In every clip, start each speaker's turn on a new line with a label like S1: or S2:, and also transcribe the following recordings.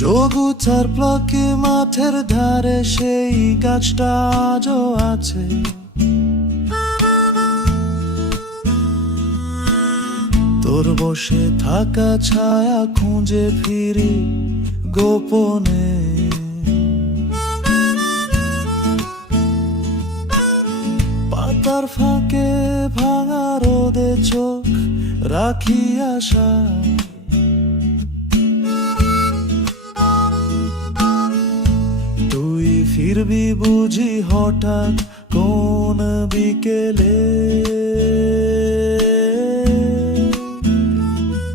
S1: চৌগুচার প্লকে মাঠের ধারে সেই গাছটা আজও আছে। তোর বসে থাকা ছায়া খুঁজে ফিরি গোপনে। পাতার ফাঁকে ভাঙা রোদে চোখ রাখি আশা। ফিরবি বুঝি হঠাৎ কোন বিকেলে?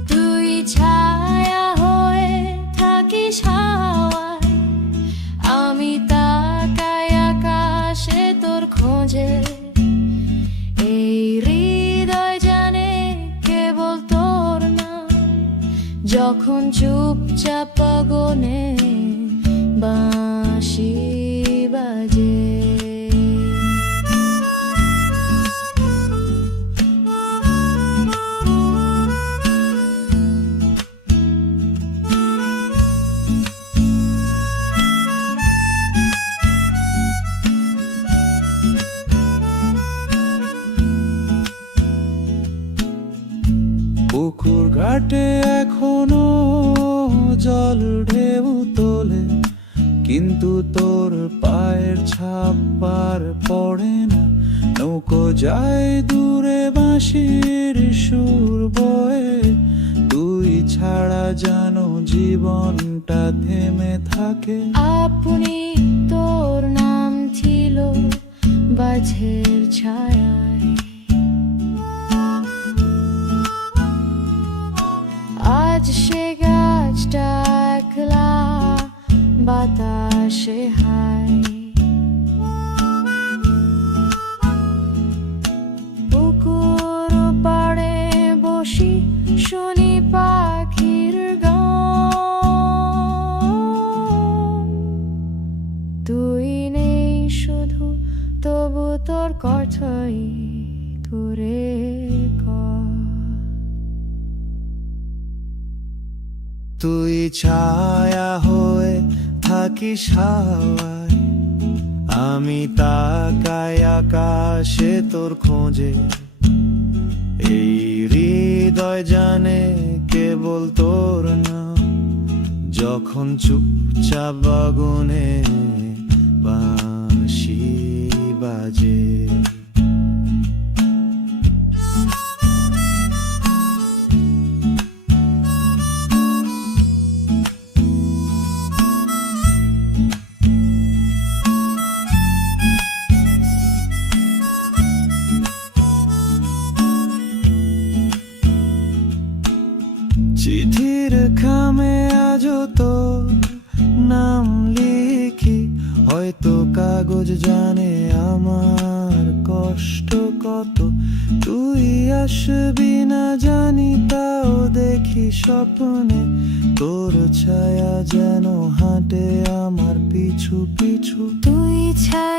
S2: তুই ছায়া হয়ে আমি তোর খোঁজে। জানে কেবল তোর যখন চুপচাপ গনে বাঁশি। বাজে।
S1: পুকুর ঘাটে এখনও জল ঢেউ তোলে। কিন্তু তোর পায়ের ছাপ পার পড়ে না। নৌকো যায় দূরে বাঁশির সুর বয়ে। তুই ছাড়া জানো জীবনটা থেমে থাকে।
S2: আপনি তোর নাম ছিল বাঝের ছায়ায় বাতাসে হায়। পুকুর পাড়ে বসি শুনি পাখির গান। তুই নেই শুধু, তবু তোর কথাই ঘুরে।
S1: তুই ছায়া হয়ে থাকিস সাওয়ায় আমি তাকাই আকাশে তোর খোঁজে। এই হৃদয় জানে কেবল তোর নাম। যখন চুপচাপ বাগুনে জানে আমার কষ্ট কত। তুই আসবি না জানি, তাও দেখি স্বপ্নে। তোর ছায়া যেন হাঁটে আমার পিছু পিছু।
S2: তুই ছায়া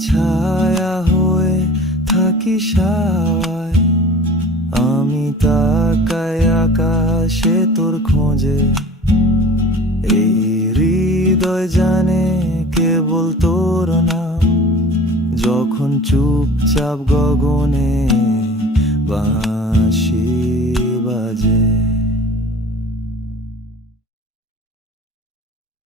S1: ছায়া হয়ে থাকিস হাওয়ায় আমি তাকাই আকাশে তোর খোঁজে। এই হৃদয় জানে কেবল তোর নাম। যখন চুপচাপ গগনে বাঁশি বাজে।